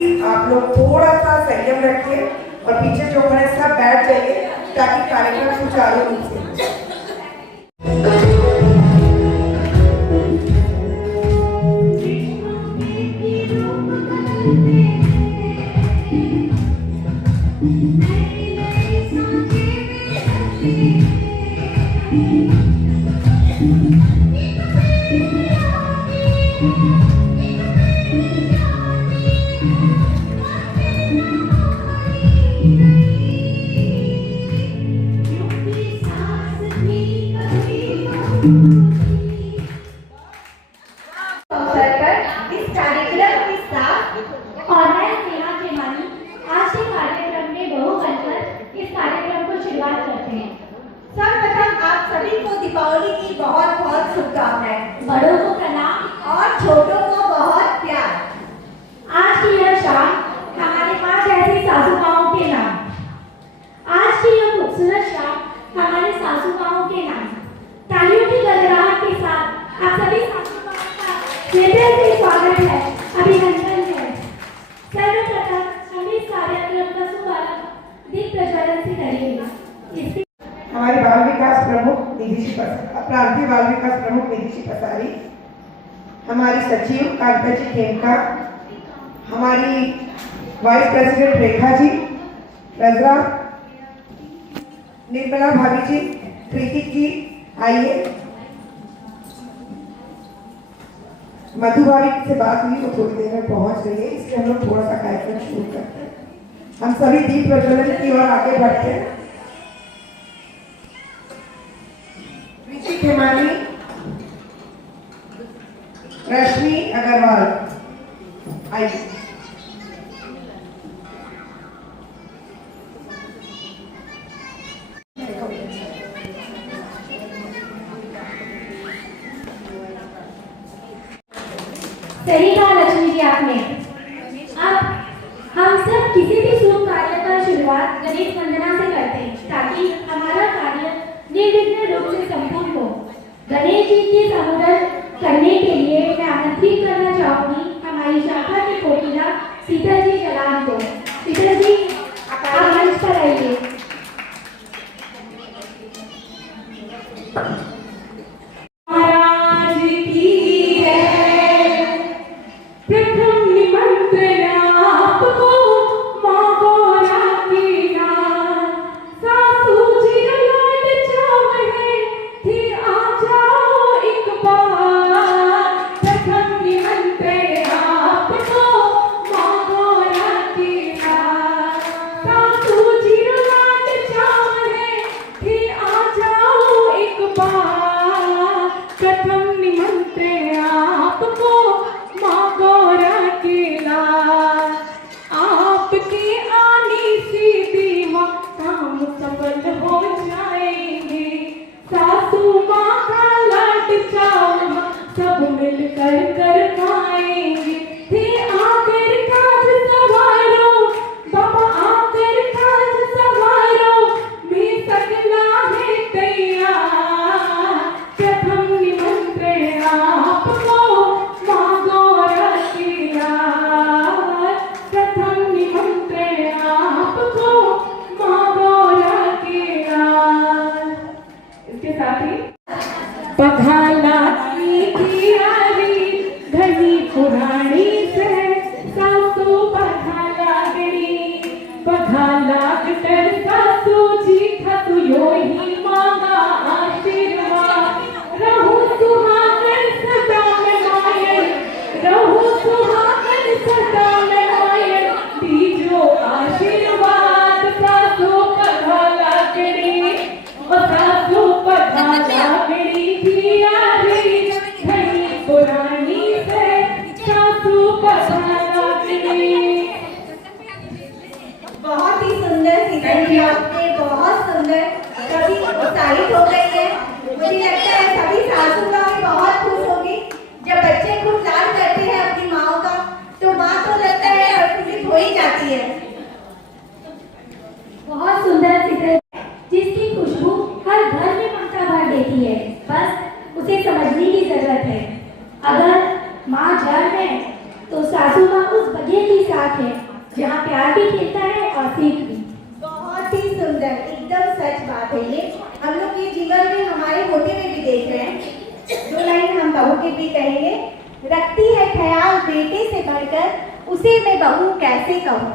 आप लोग थोड़ा सा संयम रखिए और पीछे जो खड़े सब बैठ जाइए ताकि कार्यक्रम सुचारू रूप से दीपावली की बहुत बहुत शुभकामनाएं। बड़ों को प्रणाम और छोटों को बहुत प्यार। आज की यह शाम हमारे 5 ऐसी सासू माओं के नाम। आज की यह खूबसूरत शाम हमारे सासू माओं के नाम। तालियों की गड़गड़ाहट के साथ आप सभी सासू माओं का हृदय से स्वागत है, अभिनंदन है। सर्वप्रथम हम इस कार्यक्रम का शुभारंभ दीप प्रज्वलन से करेंगे। हमारी बाल विकास प्रमुख निधि जी प्रांतीय बाल विकास प्रमुख निधि जी पसारी, हमारी सचिव कांता जी खेमका, हमारी वाइस प्रेसिडेंट रेखा जी रजरा, निर्मला भाभी जी, कृतिक जी, आइए। मधु भाभी से बात हुई, वो थोड़ी देर में पहुंच रही है, इसलिए हम लोग थोड़ा सा कार्यक्रम शुरू करते हैं। हम सभी दीप प्रज्वलन की ओर आगे बढ़ते हैं। हिमानी, रश्मि अग्रवाल, आइए। सही कहा लक्ष्मी जी आपने। अब हम सब किसी भी शुभ कार्य का शुरुआत गणेश वंदना से करते हैं ताकि हमारा कार्य निर्विघ्न रूप से संपूर्ण हो। गणेश जी के संबोधन करने के लिए मैं आमंत्रित करना चाहूंगी हमारी शाखा के कोकिला शीतल जी जलान को। शीतल जी आप मंच पर आइए। बहू के भी कहेंगे। रखती है ख्याल बेटे से बढ़कर, उसे मैं बहू कैसे कहूँ।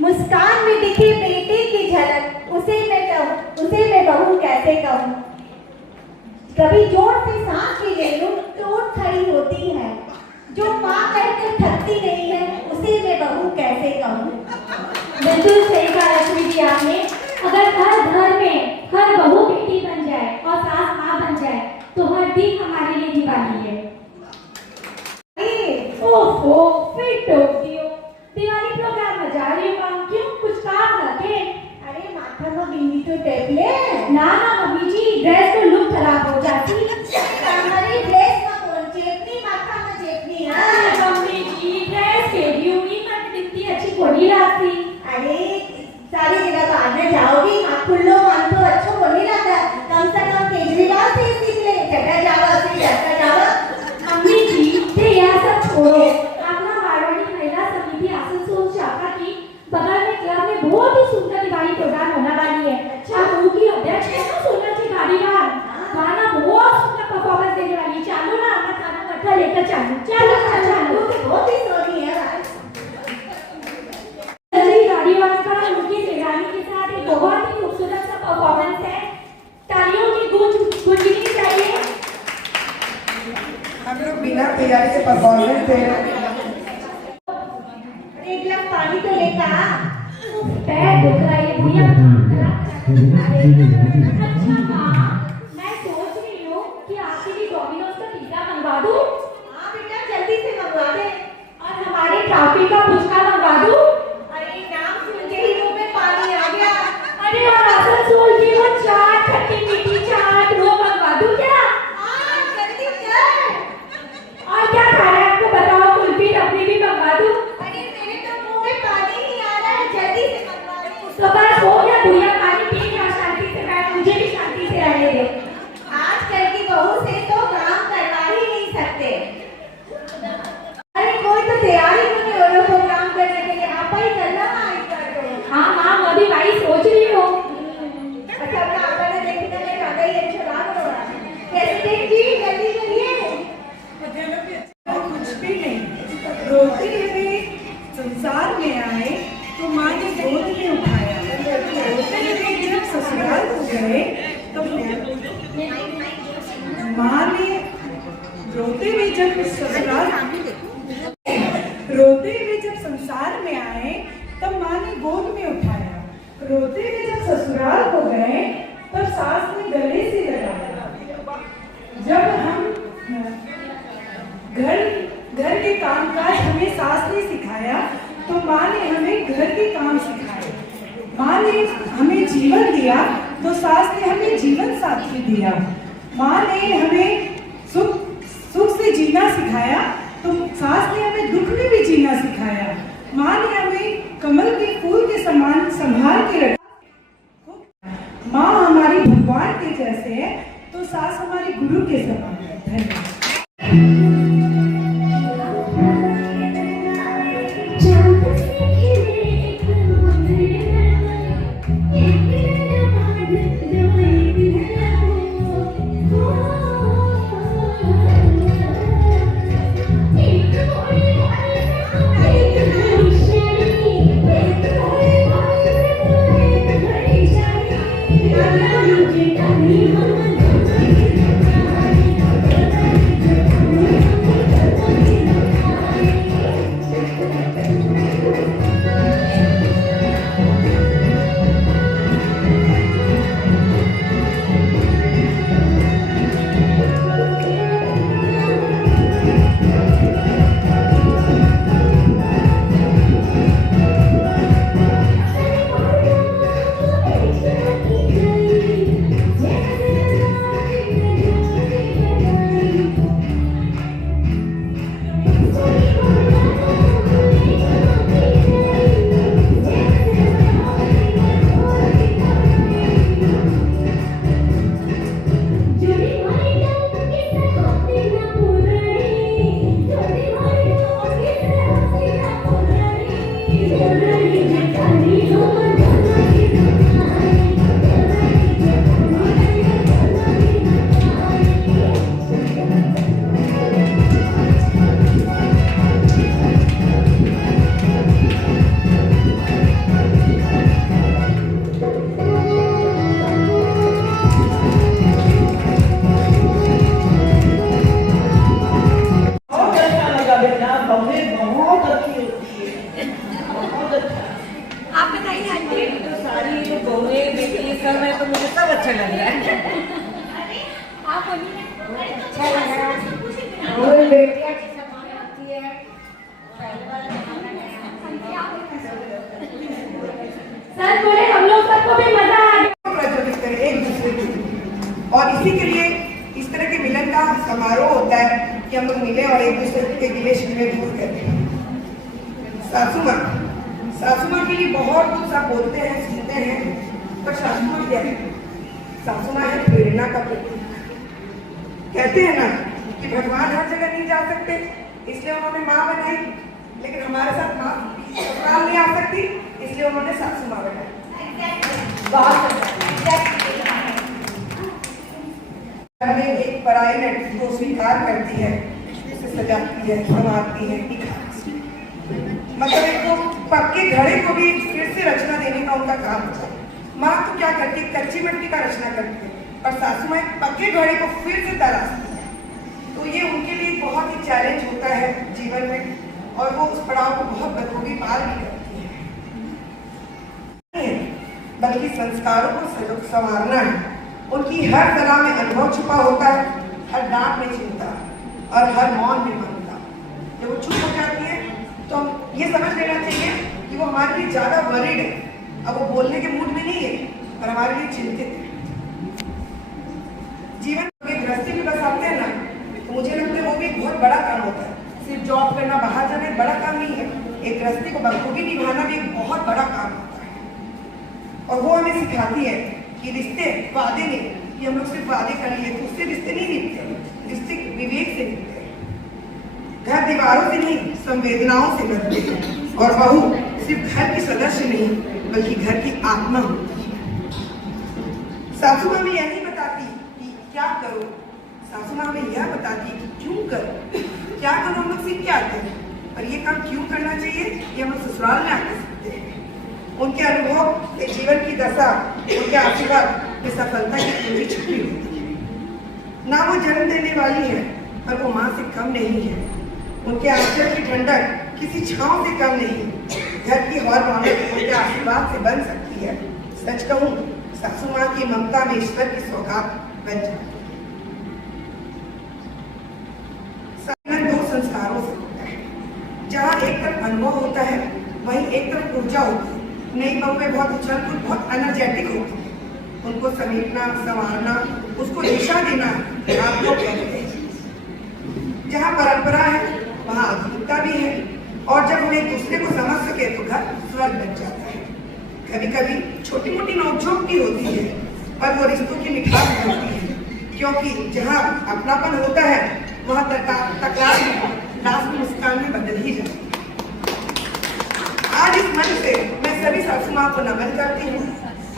मुस्कान में दिखे बेटे की झलक, उसे मैं बहू कैसे कहूँ। कभी जोर से सांस भी ले लूं तो उठ खड़ी होती है। जो माँ कहकर थकती नहीं है, उसे मैं बहू कैसे कहूँ। बिल्कुल सही कहा लक्ष्मी जी आपने। अगर हर घर में हर बहू बेटी बन जाए और सास माँ बन जाए तो हर दिन हमारे लिए दिवाली है। ओहो, फिर टोक दियो। दिवाली प्रोग्राम में जा रही हूँ, क्यों कुछ काम रखे? अरे माथा में बिंदी तो टेप ले। ना ना मम्मी जी, ड्रेस तो लुक खराब हो जाती। हमारी ड्रेस में कौन चेपनी, माथा में चेपनी है। अरे मम्मी जी, ड्रेस के ड्यूटी मत इतनी अच्छी कोनी लगती। अरे सारी जगह बाहर जाओगी, माँ खुल्लो मन तो अच्छा कोनी लगता। कम से कम केजरीवाल से सीख ले, जगह जावा से जगह जावा। मम्मी जी, ये यह सब छोड़ो। अपना मारवाड़ी महिला समिति आसनसोल शाखा की बगल में क्लब में बहुत ही सुंदर दिवाली प्रोग्राम होने वाली है। अच्छा, उनकी अध्यक्ष है ना सोनाक्षी धारीवाल, गाना बहुत सुंदर परफॉर्मेंस देने वाली है। चलो ना, अपना खाना मट्ठा लेकर चलो। चलो चलो, वो तो बहुत ही सोनी है भाई। सोनाक्षी धारीवाल का उनकी निगरानी के साथ एक बहुत ही खूबसूरत सा परफॉर्मेंस है। तालियों की गूंजनी चाहिए। हम लोग बिना तैयारी के परफॉर्मेंस दे रहे हैं। एक गिलास पानी तो लेकर आ। पैर दुख रहा है भैया। अच्छा माँ, मैं सोच रही हूँ कि आपके लिए डोमिनोज का पिज्जा मंगवा दूँ। हाँ बेटा, जल्दी से मंगवा दे। और हमारे ट्रॉफी का पुचका मंगवा दूँ। अरे नाम सुन के ही मुंह में पानी आ गया। अरे और आसनसोल की वो चाट, खट्टी मीठी चाट, वो मंगवा दूँ क्या? हाँ जल्दी कर। और क्या खाना है आपको बताओ, कुल्फी रबड़ी भी मंगवा दूँ। अरे मेरे तो मुंह में पानी नहीं आ रहा है, जल्दी से मंगवा दे। तो बस हो गया, भैया पानी पी के और शांति से बैठ, मुझे भी शांति से रहने दे। आजकल की बहू से तो काम करवा ही नहीं सकते। अरे कोई तो तैयारी नहीं हो रहा प्रोग्राम करने के लिए, आप ही करना ना कर दो। हाँ माँ, मैं भी वही सोच रही हूँ। अच्छा अपना आपा ने देखने में ज्यादा ही अच्छा लग रहा है। प्रेसिडेंट जी जल्दी करिए। कुछ भी नहीं, रोते हुए संसार में आए तो माँ ने गोद में उठाया। रोते हुए जब ससुराल को गए तो माँ ने रोते हुए जब संसार में आए तब माँ ने गोद में उठाया। रोते हुए जब ससुराल को गए तब सास ने गले से लगाया। जब हम घर के कामकाज हमें सास ने सिखाया तो माँ ने हमें घर के काम सिखाए। माँ ने हमें जीवन दिया तो सास ने हमें जीवन साथी दिया। माँ ने हमें सुख से जीना सिखाया तो सास ने हमें दुख में भी जीना सिखाया। माँ ने हमें कमल के फूल के समान संभाल के रखा। माँ हमारी भगवान के जैसे है तो सास हमारी गुरु के समान है। धन्यवाद। Thank you. बेटियां की सफाई होती है। सच बोले हम लोग सबको भी मजा आ गया। प्रज्वलित करें एक दूसरे को, और इसी के लिए इस तरह के मिलन का समारोह होता है कि हम लोग मिले और एक दूसरे के गिले शिकवे दूर करें। सासू माँ के लिए बहुत कुछ सब बोलते हैं, सुनते हैं, पर सासू माँ क्या है? सासू माँ है प्रेरणा का प्रतीक। कहते हैं ना कि भगवान हर जगह नहीं जा सकते, इसलिए उन्होंने माँ बनाई, लेकिन हमारे साथ माँ ससुराल नहीं आ सकती, इसलिए उन्होंने सासू माँ बनाई। हमें एक पराई लड़की को स्वीकार करती है, उसे सजाती है, संवारती है, निखारती है। मतलब एक तो पक्के घड़े को भी फिर से रचना देने का उनका काम होता है। माँ तो क्या करती है, कच्ची मिट्टी का रचना करती है, पर सासू माँ पक्के घड़े को फिर से तराशती है। तो ये उनके लिए बहुत ही चैलेंज होता है जीवन में, और वो उस पड़ाव को बहुत बखूबी पार भी करती है। बल्कि संस्कारों को संवारना है। उनकी हर तरह में अनुभव छुपा होता है, हर डांट में चिंता और हर मौन में ममता। जब वो चुप हो जाती है तो हम ये समझ लेना चाहिए कि वो हमारे लिए ज्यादा वरीड है। अब वो बोलने के मूड में नहीं है, पर हमारे लिए चिंतित है। जीवन में गृहस्थी भी बसाते हैं ना, तो मुझे लगता है वो भी एक बहुत बड़ा काम होता है। सिर्फ जॉब करना, बाहर जाना एक बड़ा काम नहीं है, एक गृहस्थी को बखूबी निभाना भी एक बहुत बड़ा काम होता है। और वो हमें सिखाती है कि रिश्ते वादे नहीं, कि हम लोग सिर्फ वादे कर लिए तो उससे रिश्ते नहीं निभते, रिश्ते विवेक से निभते हैं। घर दीवारों से नहीं, संवेदनाओं से बनते हैं। और बहू सिर्फ घर की सदस्य नहीं, बल्कि घर की आत्मा होती है। सासू माँ हमें यह नहीं बताती कि क्या करो, सासू माँ हमें यह बताती कि क्यों करो। क्या करो हम लोग सीख के आते हैं, पर ये काम क्यों करना चाहिए ये हम लोग ससुराल में आकर सीखते हैं। उनके अनुभव से जीवन की दशा, उनके आशीर्वाद में सफलता की पूरी छुपी होती है। ना वो जन्म देने वाली है, पर वो माँ से कम नहीं है। उनके आंचल की ठंडक किसी छांव से कम नहीं। घर की हर रौनक उनके आशीर्वाद से बन सकती है। सच कहूँ, सासू माँ की ममता में ईश्वर की सौगात बन जाती है। दो संस्कारों से होता है। जहाँ एक तरफ अनुभव होता है, वहीं एक तरफ ऊर्जा होती है। नई बहुएं बहुत उछल-कूद, बहुत एनर्जेटिक होती है। उनको समेटना, संवारना, उसको दिशा देना आप लोग कहते हैं। जहाँ परंपरा है वहाँ आधुनिकता भी है, और जब हम एक दूसरे को समझ सके तो घर स्वर्ग बन जाता है। कभी कभी छोटी मोटी नोकझोंक भी होती है, पर वो रिश्तों की मिठास होती है, क्योंकि जहाँ अपनापन होता है वहाँ तकरार लास्ट में मुस्कान में बदल ही जाती है। आज इस मंच से मैं सभी सासू माँ को नमन करती हूँ।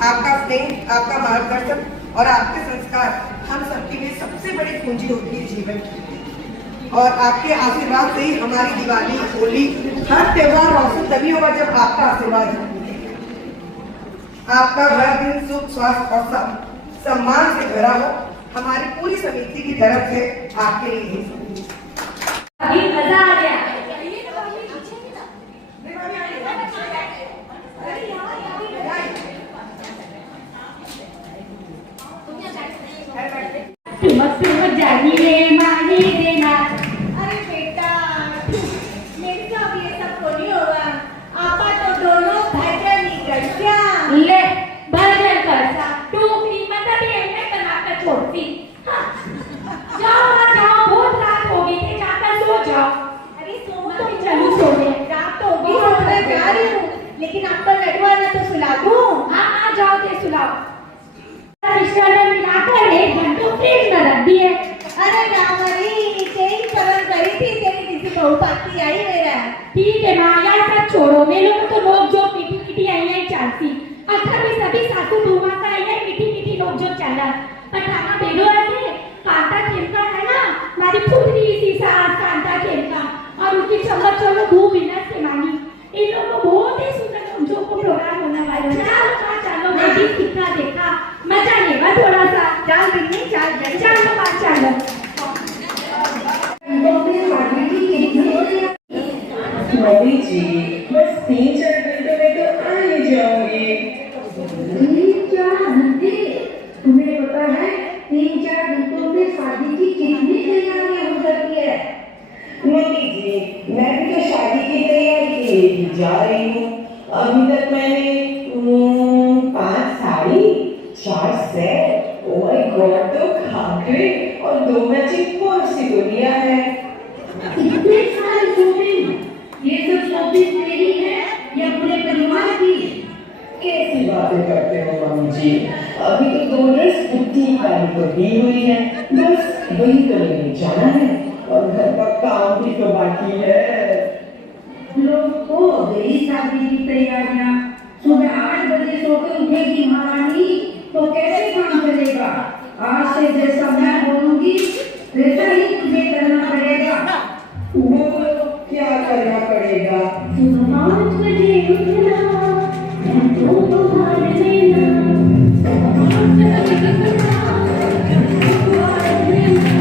आपका स्नेह, आपका मार्गदर्शन और आपके संस्कार हम सबके लिए सबसे बड़ी पूंजी होती है जीवन की। और आपके आशीर्वाद से ही हमारी दिवाली, होली, हर त्योहार रोशन तभी होगा जब आपका आशीर्वाद है। आपका हर दिन सुख, स्वास्थ्य और सम्मान से भरा हो। हमारी पूरी समिति की तरफ से आपके लिए अभी मजा आ गया। तुम जानिए मांगे देना। अरे बेटा, मेरे से अब ये सब तो नहीं होगा। आपा तो दोनों भजन ही कर क्या? ले भजन करता टोकरी मतलब ये मैं बनाकर छोड़ती। हाँ। जाओ बहुत रात हो गई थी, जाकर सो जाओ। अरे तुम चलो सो गए। रात तो होगी, मैं जा रही हूँ, लेकिन आपका लडुआ ना तो सुला दूँ। हाँ जाओ के सुलाओ। रिश्ता ने मिलाकर 1 घंटे फ्रिज में रख दिए। अरे रामरी, तेरी परम गई थी, तेरी किसी बहू पाती आई मेरा। ठीक है माँ, यार सब छोड़ो। मेरे लोग तो नोक जोक मीठी मीठी आई चलती। अखर में सभी सासू बहुआ का आई मीठी मीठी नोक जोक चल रहा। पटाना बेलो आके कांता खेलता है ना, हमारी पुत्री सी सास कांता खेलता, और उसकी चमक चलो धूप बिना से मानी। इन लोगों को बहुत ही सुंदर जो को प्रोग्राम होने वाला है। चलो मैं भी सीखा देखा, मजा लेगा थोड़ा सा। चाल बिन्नी, चाल चलो बात चलो। मम्मी जी, बस 3-4 घंटों में तो आ ही जाओगे। 3-4 घंटे? तुम्हें पता है 3-4 घंटों में शादी की कितनी तैयारियां हो जाती है? मम्मी जी, मैं भी तो शादी की तैयारी के लिए ही जा रही हूँ। अभी तक मैंने 5 sari, 4 set, oh my God, 2 घाघरे और 2 मैचिंग पर्स ही तो लिया है। इतने सारे शॉपिंग, ये सब शॉपिंग तेरी है या पूरे परिवार की? कैसी बातें करते हो मम्मी जी? अभी तो 2 ड्रेस बुटीक वाली तो दी हुई है, बस वही तो लेने जाना है और घर का काम भी तो बाकी है। लोग को गई शादी की तैयारियां, सुबह 8 बजे सो के उठेगी महारानी तो कैसे काम चलेगा? आज से जैसा मैं बोलूंगी वैसा ही तुझे करना पड़ेगा। बोलो क्या करना पड़ेगा? 5 बजे उठना, तो बाहर लेना, 5 बजे उठना, बाहर लेना,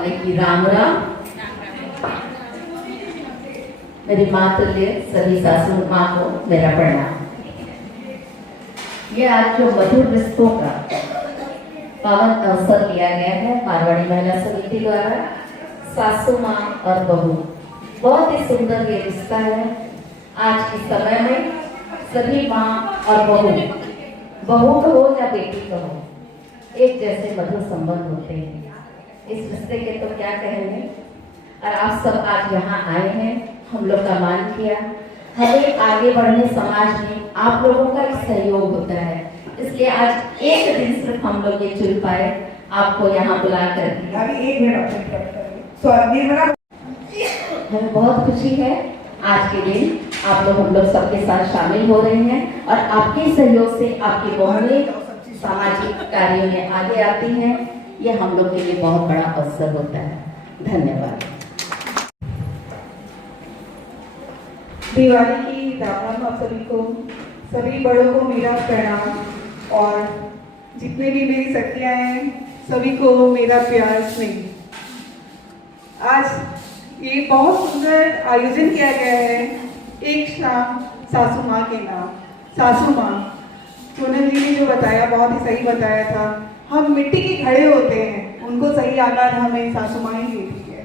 बोले कि राम राम। मेरी मातृल्य सभी सासू माँ को मेरा प्रणाम। ये आज जो मधुर रिश्तों का पावन अवसर लिया गया है मारवाड़ी महिला समिति द्वारा, सासू माँ और बहू, बहुत ही सुंदर ये रिश्ता है। आज के समय में सभी माँ और बहू कहो या बेटी कहो, एक जैसे मधुर संबंध होते हैं। इस रिश्ते के तो क्या कहेंगे। और आप सब आज यहाँ आए हैं, हम लोग का मान किया। हमें आगे बढ़ने समाज में आप लोगों का भी सहयोग होता है, इसलिए आज एक दिन सिर्फ हम लोग ये चुन पाए आपको यहाँ बुला कर। हमें बहुत खुशी है आज के दिन आप लोग हम लोग सबके साथ शामिल हो रहे हैं और आपके सहयोग से आपकी बहुएं सामाजिक कार्यों में आगे आती हैं। ये हम लोग के लिए बहुत बड़ा अवसर होता है। धन्यवाद। दिवाली की राम राम आप सभी को, सभी बड़ों को मेरा प्रणाम और जितने भी मेरी सखियाँ हैं सभी को मेरा प्यार स्नेह। आज ये बहुत सुंदर आयोजन किया गया है, एक शाम सासू माँ के नाम। सासू माँ, सोनल जी ने जो बताया बहुत ही सही बताया था। हम मिट्टी के घड़े होते हैं, उनको सही आकार हमें सासू माँ ही देती है।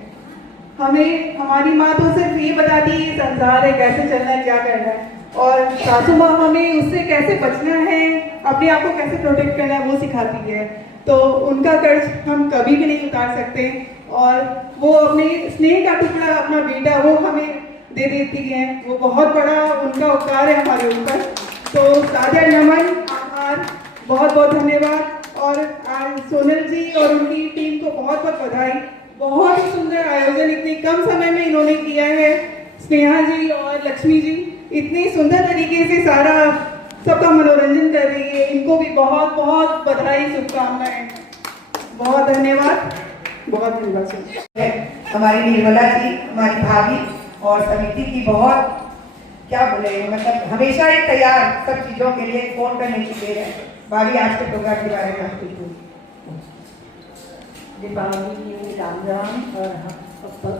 हमें हमारी माँ तो सिर्फ ये बताती है ये संसार है, कैसे चलना है, क्या करना है, और सासू माँ हमें उससे कैसे बचना है, अपने आप को कैसे प्रोटेक्ट करना है वो सिखाती है। तो उनका कर्ज हम कभी भी नहीं उतार सकते और वो अपने स्नेह का टुकड़ा, अपना बेटा वो हमें दे देती है। वो बहुत बड़ा उनका उपकार है हमारे ऊपर। तो सादर नमन, आभार, बहुत बहुत धन्यवाद। और आज सोनल जी और उनकी टीम को बहुत बहुत बधाई। बहुत ही सुंदर आयोजन इतने कम समय में इन्होंने किया है। स्नेहा जी और लक्ष्मी जी इतनी सुंदर तरीके से सारा सबका मनोरंजन कर रही है। इनको भी बहुत बहुत बधाई, शुभकामनाएं। बहुत धन्यवाद, बहुत धन्यवाद। हमारी निर्मला जी, हमारी भाभी और समिति की बहुत क्या बोले, मतलब हमेशा ही तैयार सब चीज़ों के लिए फोन करने की देर है। बारी आज के प्रोग्राम के बारे में आपकी दीपावली की राम राम और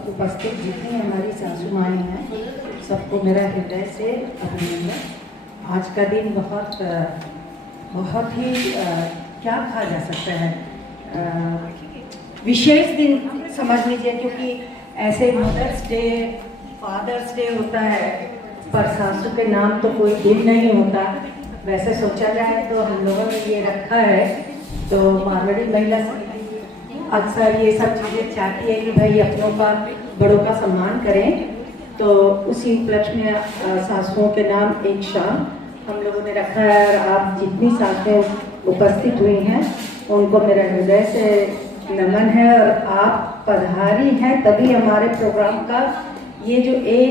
उपस्थित जितनी हमारी सासू माएँ हैं सबको मेरा हृदय से अभिनंदन। आज का दिन बहुत ही क्या कहा जा सकता है, विशेष दिन समझ लीजिए, क्योंकि ऐसे मदर्स डे, फादर्स डे होता है, पर सासू के नाम तो कोई दिन नहीं होता। वैसे सोचा जाए तो हम लोगों ने ये रखा है, तो मारवाड़ी महिला अक्सर ये सब चीज़ें चाहती है कि भाई अपनों का, बड़ों का सम्मान करें। तो उसी उपलक्ष्य में सासुओं के नाम एक शाम हम लोगों ने रखा है और आप जितनी सासें उपस्थित हुई हैं उनको मेरा हृदय से नमन है। और आप पधारी हैं तभी हमारे प्रोग्राम का ये जो एक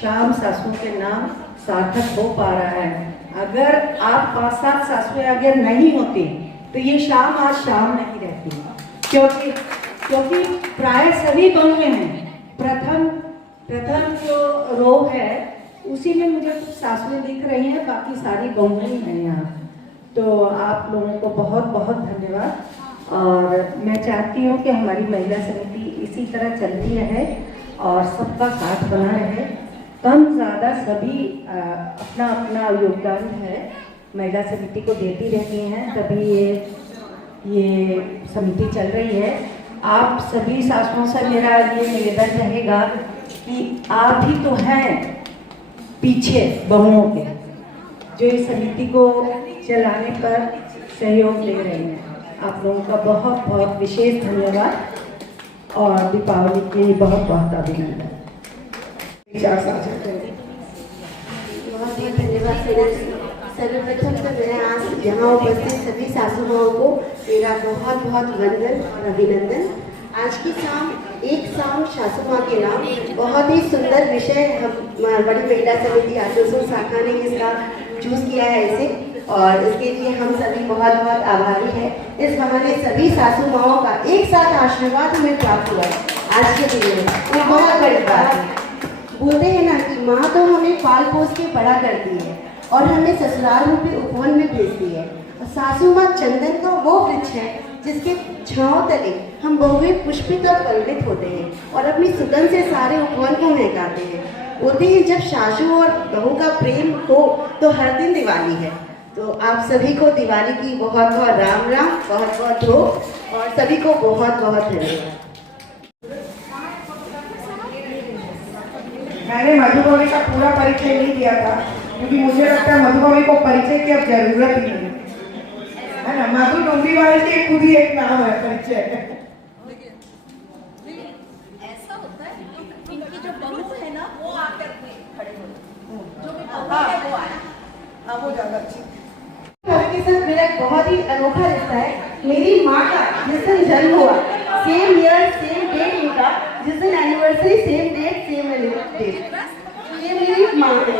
शाम सासुओं के नाम सार्थक हो पा रहा है। अगर आप 5-7 सासुएं अगर नहीं होती तो ये शाम आज शाम नहीं रहती, क्योंकि प्राय सभी बहुएं हैं। प्रथम जो रो है उसी में मुझे कुछ सासुएं दिख रही हैं, बाकी सारी बहुएं ही हैं यहाँ। तो आप लोगों को बहुत बहुत धन्यवाद। और मैं चाहती हूँ कि हमारी महिला समिति इसी तरह चलती रहे और सबका साथ बना रहे। कम ज़्यादा सभी अपना अपना योगदान है महिला समिति को देती रहती हैं, तभी ये समिति चल रही है। आप सभी सासुओं से मेरा ये निवेदन रहेगा कि आप ही तो हैं पीछे बहुओं के, जो इस समिति को चलाने पर सहयोग दे रहे हैं। आप लोगों का बहुत बहुत विशेष धन्यवाद और दीपावली के बहुत बहुत अभिनंदन। बहुत बहुत धन्यवाद। सर्वप्रथम तो मैं आज यहाँ उपस्थित सभी सासू माओं को मेरा बहुत बहुत वंदन और अभिनंदन। आज की शाम एक शाम सासू माँ के नाम, बहुत ही सुंदर विषय हम मारवाड़ी महिला समिति आसनसोल शाखा ने इसका चूज किया है इसे, और इसके लिए हम सभी बहुत बहुत आभारी हैं। इस बहाने सभी सासू माओं का एक साथ आशीर्वाद हमें प्राप्त हुआ है आज के दिन में, वो बहुत बड़ी बात है। बोलते हैं ना कि माँ तो हमें पाल पोस के बड़ा करती है, और हमें ससुराल रूपी उपवन में भेजती है। और सासू माँ चंदन का वो वृक्ष है जिसके छांव तले हम बहुएं पुष्पित और पल्लवित होते हैं और अपनी सुगंध से सारे उपवन को महकाते हैं। बोलते हैं जब सासू और बहू का प्रेम हो तो हर दिन दिवाली है। तो आप सभी को दिवाली की बहुत बहुत राम राम, बहुत बहुत हो, और सभी को बहुत बहुत धन्यवाद। मैंने मधुबनी का पूरा परिचय नहीं दिया था क्योंकि मुझे लगता है मधुबनी को परिचय की अब जरूरत ही नहीं है ना। मधु डोंगरीवाल के खुद ही एक नाम है परिचय। ऐसा होता है इनकी जो बहू है ना वो आकर खड़े हो, जो भी बहू है वो आए। हाँ वो ज्यादा अच्छी। के साथ मेरा एक बहुत ही अनोखा रिश्ता है। मेरी माँ का जिस दिन जन्म हुआ सेम ईयर सेम डेट इनका, जिस दिन anniversary same date same date, ये मेरी माँ है।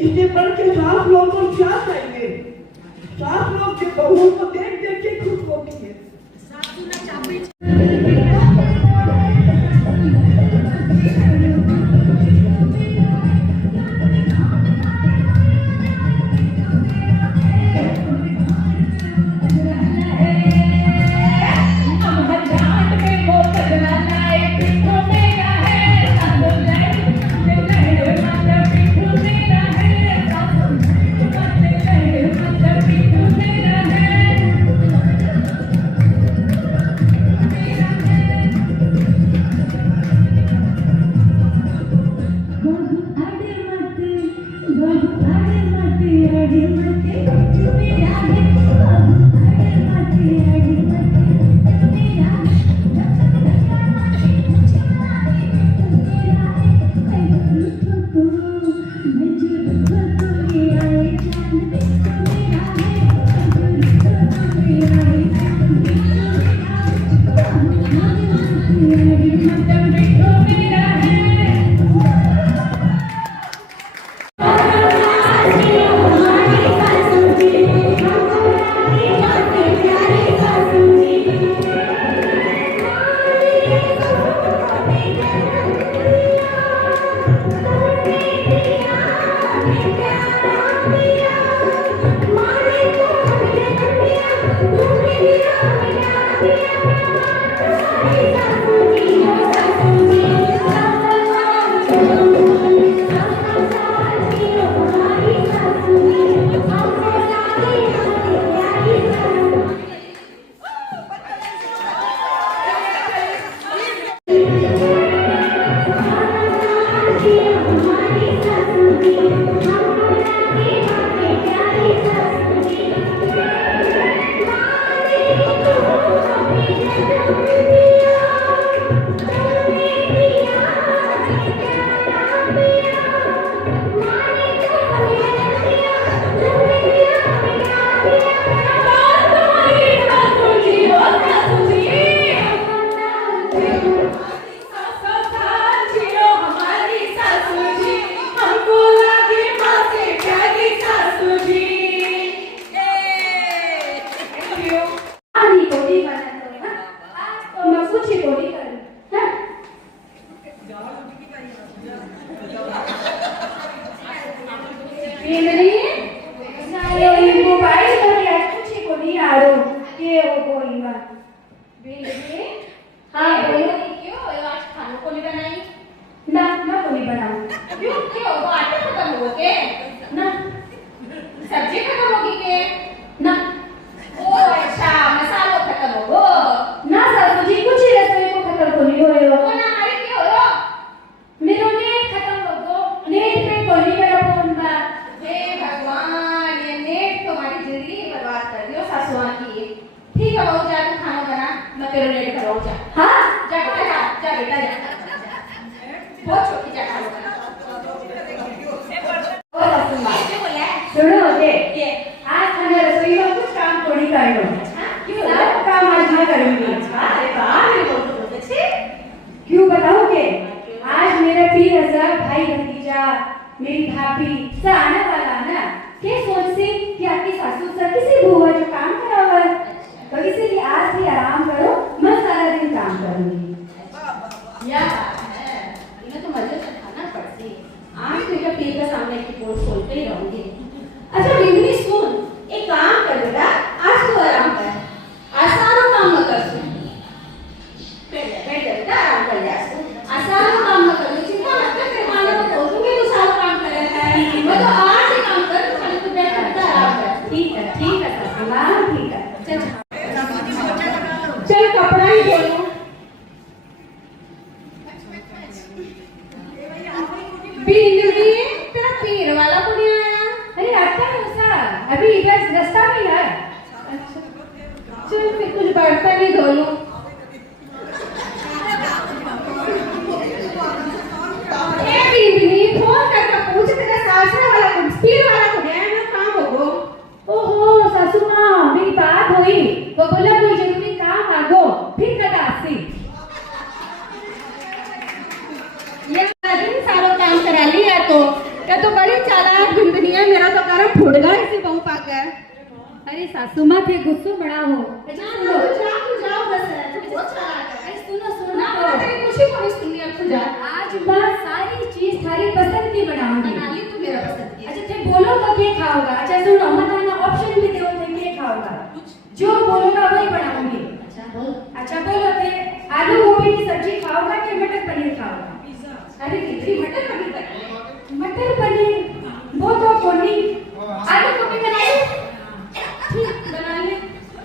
इससे बढ़ के सास लोग को क्या चाहिए? सास लोग के बहू को देख देख के खुश होती है। पिंगली सारे मोबाइल पर यार कुछ को नहीं आ रहा के वो कोई बात पिंगली हाँ बोलो क्यों आज खाना को नहीं बनाई ना मैं कोई बनाऊं क्यों वो आटा खत्म हो गए ना सब्जी खत्म होगी के ना ओ अच्छा मसालो खत्म हो गो ना सासू जी कुछ ही रसोई को खत्म को नहीं होयो तो ना हमारे क्यों हो मेरो नेट खत्म हो गो नेट पे कोली मेरा फोन बा हे भगवान ये नेट तो हमारी जिंदगी बर्बाद कर दियो सासुआ की ठीक है बहू जा तू खाना बना मैं तेरे नेट कराऊं जा हाँ जा बेटा जा बहुत छोटी जा खाना बना ओ सासू माँ क्या बोला सुनो ये ये आज हमें रसोई में कुछ काम थोड़ी करना क्यों सब काम आज मैं करूंगी अरे वाह मेरे बहुत अच्छे क्यों बताओगे आज मेरा 20,000 भाई भतीजा मेरी भाभी सब आने वाला है ना क्या सोच सी कि आपकी सासू सर किसी बुआ जो काम करा हुआ है तो इसीलिए आज भी आराम करो मैं सारा दिन काम करूंगी या इन्हें तो मजे से खाना पड़ती आज तो जब पी के सामने की पोस्ट खोलते ही रहूंगी अच्छा बिंदनी सुन एक काम कर बेटा आज तो आराम कर आसानो काम मत कर सुन बैठ जा बेटा आराम कर जा आसानो काम मत कर चिंता मत कर तेरे माने को बोल दूंगी तू सारा काम कर रहा है मैं तो आज ही काम कर खाली तू बैठ बेटा आराम कर ठीक है सासू माँ ठीक है चल कपड़ा ही धो लो बिंदनी तेरा पीर वाला को नहीं आया अरे आता है उसा अभी इधर रास्ता में है चल फिर कुछ बर्तन ही धो लो ए बिंदनी फोन करके पूछ तेरा सासरा वाला को पीर वाला को गया ना काम होगो ओहो सासू माँ मेरी बात हुई वो बोला कोई जरूरी काम आगो फिर कदा आसी ये दिन सारा काम करा लिया तो बड़ी चालाक बिंदनी है मेरा तो करम फूट गया इसी बहू पाकर अरे सासू माँ थे गुस्सो बड़ा हो तू जाओ बस तू बहुत चालाक है अरे सुनो ना तेरी खुशी को भी सुननी अब तू जा आज मैं सारी चीज थारी पसंद की बनाऊंगी बना ली तू मेरा पसंद की अच्छा थे बोलो तो क्या खाओगा अच्छा सुनो मैं तुम्हें ऑप्शन भी दो थे क्या खाओगा जो बोलोगा वही बनाऊंगी अच्छा बोलो थे आलू गोभी की सब्जी खाओगा कि मटर पनीर खाओगा अरे दीदी मटर पनीर कर मटर पनीर वो तो कोनी आलू गोभी बनाए ठीक बना ले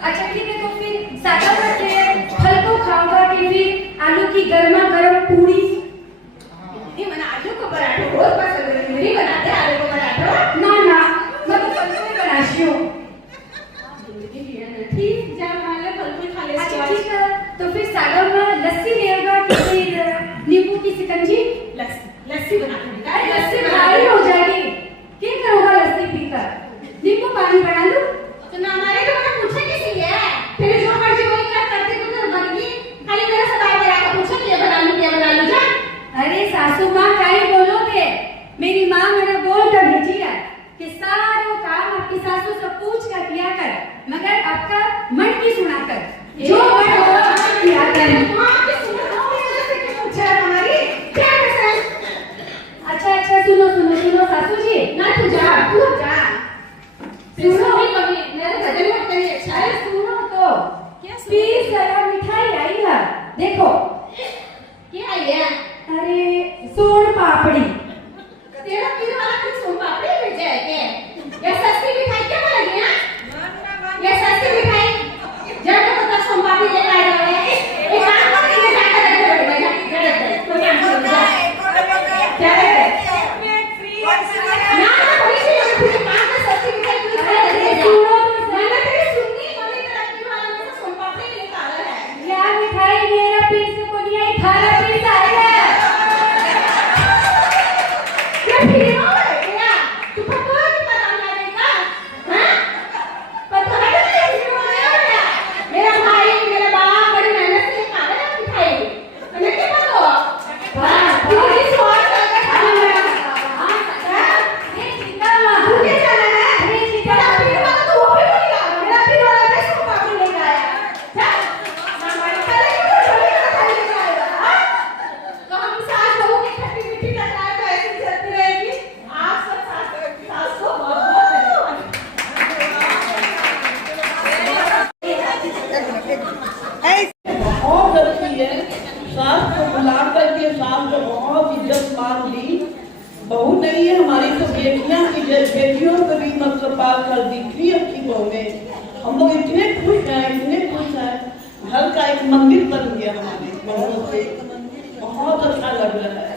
अच्छा ठीक है तो फिर सादा में फल को खाओगा कि फिर आलू की गर्मा गर्म पूरी ये मैंने आलू को पराठा बहुत पसंद है मेरी बनाते आलू को पराठा ना मैं तो फल को ही बनाती हूँ ठीक जा खा ले फल को खा ले अच्छा ठीक है तो फिर सागर में लस्सी लेगा कि फिर नींबू की शिकंजी लस्सी बना के लस्सी भारी हो जाएगी क्या करोगा लस्सी पीकर नींबू पानी बना लूं तो ना हमारे तो मैंने पूछा किसी है फिर जो मर्जी वही कर करते तो बन गई खाली मेरा सवाल करा के पूछा क्या बना लूं जा अरे सासू माँ काहे बोलोगे मेरी माँ मैंने बोल कर भेजी है कि सारा काम आपकी सासू से पूछ कर किया कर मगर आपका मन की सुना कर जो मन हो किया कर मां की सुनो मेरे से पूछा हमारी क्या पसंद अच्छा सुनो सासू जी ना तू जा सुनो भी कभी मेरे बदल में तेरी अच्छा है अरे सुनो तो क्या प्लीज जरा मिठाई आई है देखो क्या है अरे सोन पापड़ी तेरा पीर वाला कुछ सोन पापड़ी भेजा है क्या ये सस्ती मिठाई क्या लगी है ये सस्ती मिठाई जब तक तो सोन पापड़ी ले आए रहे एक काम कर के जाकर रख दे बेटा कोई काम समझा क्या है ना कोई चीज फिर काम का सस्ती मिठाई तू खा ले सुनो तो मैंने तेरी सुननी बोली तेरा पीर वाला में से सोन पापड़ी निकाला है या मिठाई मेरा पीस को नहीं आई थारा पीस आएगा सम्मान दी। बहू नहीं है हमारी तो बेटियां की, बेटियों को भी मतलब पाल कर दिखी अपनी बहू में। हम लोग इतने खुश हैं, इतने खुश हैं। घर का एक मंदिर बन गया हमारे बहू से, बहुत अच्छा लग रहा है।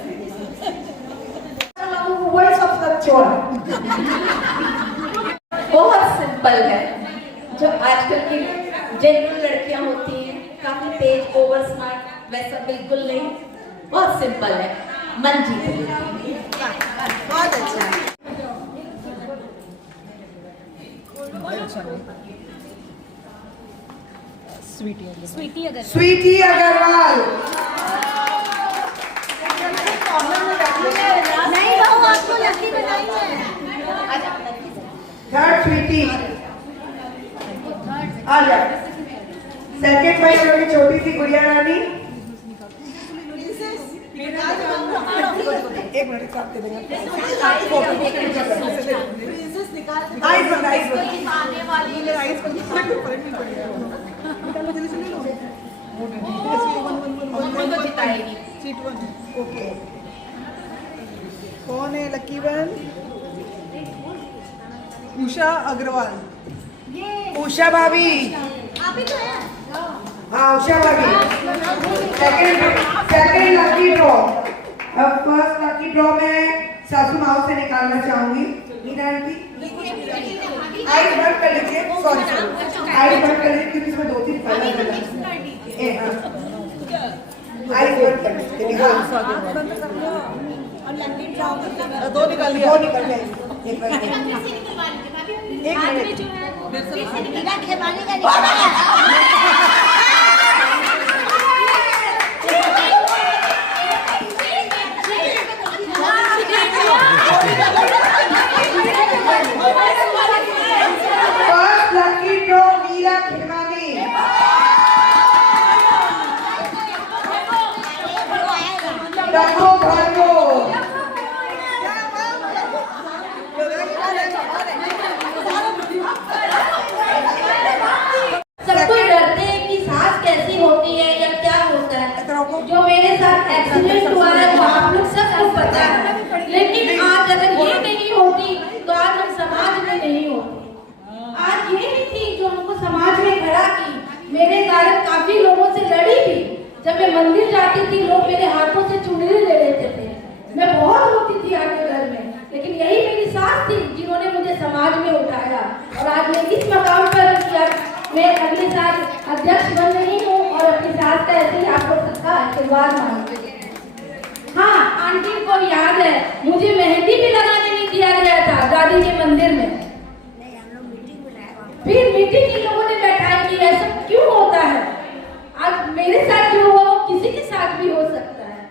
बहुत सिंपल है। जो आजकल की जनरल लड़कियां होती हैं, काफी तेज ओवर स्मार्ट, वैसा बिल्कुल नहीं, बहुत सिंपल है, मन जीत लेती है। बहुत अच्छा है। स्वीटी अग्रवाल। नहीं बहू आपको लकी बधाई है। थर्ड स्वीटी आ जा। सेकंड भाई हमारी छोटी सी गुड़िया रानी। एक मिनट साथ दे देंगे। आइस बंद, आइस बंद। आने वाली है। आइस बंद, फर्क नहीं पड़ेगा। निकालो जल्दी से, ले लो। कौन को जिताएगी? सीट 1। ओके, कौन है लकी वन? उषा अग्रवाल। उषा भाभी। आप ही तो हैं। हाँ, उषा भाभी। Second lucky draw. अब फर्स्ट लकी ड्रॉ में सासू माँ से निकालना चाहूंगी। मीना आंटी, आइस बंद कर लीजिए। सॉरी, आइस बंद कर लीजिए क्योंकि इसमें 2-3 पल है। आइस बंद कर लीजिए। दो निकाल लिया। एक minute. First lucky draw Meera Khilwani. डब्बो भरो। सब कोई डरते हैं कि सांस कैसी होती है या क्या होता है। जो मेरे साथ एक्सीडेंट हुआ है वो आप लोग सबको पता है, लेकिन आज अगर ये नहीं होती तो आज हम समाज में नहीं होते। आज ये ही थी जो हमको समाज में खड़ा की। मेरे कारण काफी लोगों से लड़ी भी। जब मैं मंदिर जाती थी लोग मेरे हाथों से चुनरी ले लेते थे। मैं बहुत रोती थी आके घर में, लेकिन यही मेरी सास थी जिन्होंने मुझे समाज में उठाया। और आज मैं इस मकाम पर मैं अगले साल अध्यक्ष बन रही हूँ और अपनी सास का ऐसे ही आप लोग सबका आशीर्वाद मांगती हूँ। हाँ, आंटी को याद है मुझे मेहंदी भी लगाने नहीं दिया गया था दादी के मंदिर में। फिर मीटिंग इन लोगों ने बैठाई कि ऐसा क्यों होता है। आज मेरे साथ जो हुआ वो किसी के साथ भी हो सकता है।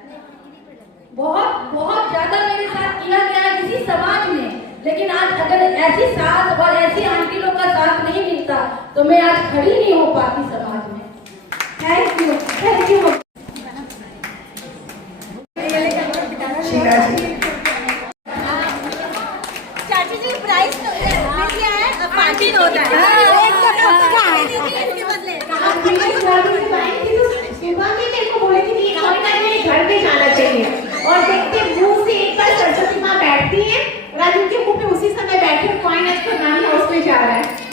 बहुत बहुत ज्यादा मेरे साथ किया गया है किसी समाज में, लेकिन आज अगर ऐसी सास और ऐसी आंटी लोग का साथ नहीं मिलता तो मैं आज खड़ी नहीं हो पाती समाज में। Thank you, thank you. Sheela ji. चाची जी प्राइस तो क्या है? पार्टी होता है। एक तो पक्का है इसके बदले। सुबह में मेरे को बोले कि घर में जाना चाहिए और देखते मुंह से एक बार सरस्वती माँ बैठती है, राजू के मुंह पे उसी समय बैठे कॉइन आज नानी हाउस में जा रहा है।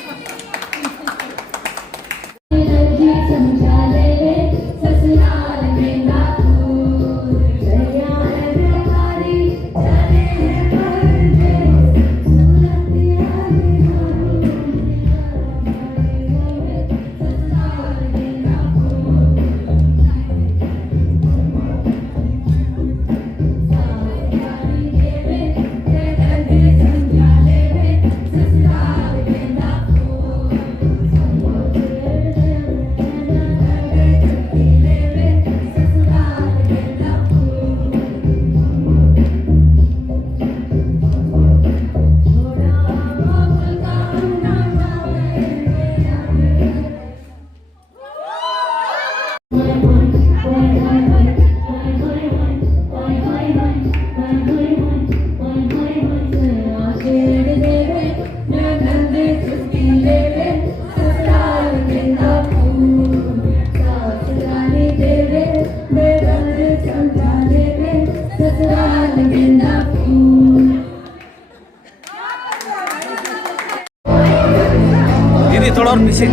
और पीछे।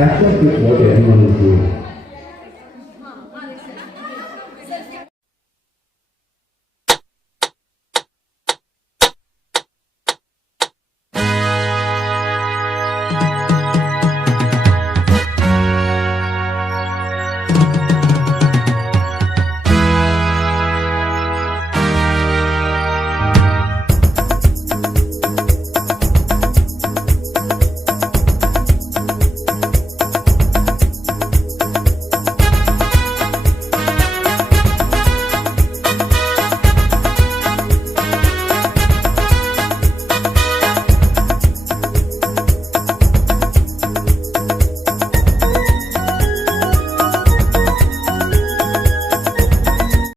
That's just what everyone will do.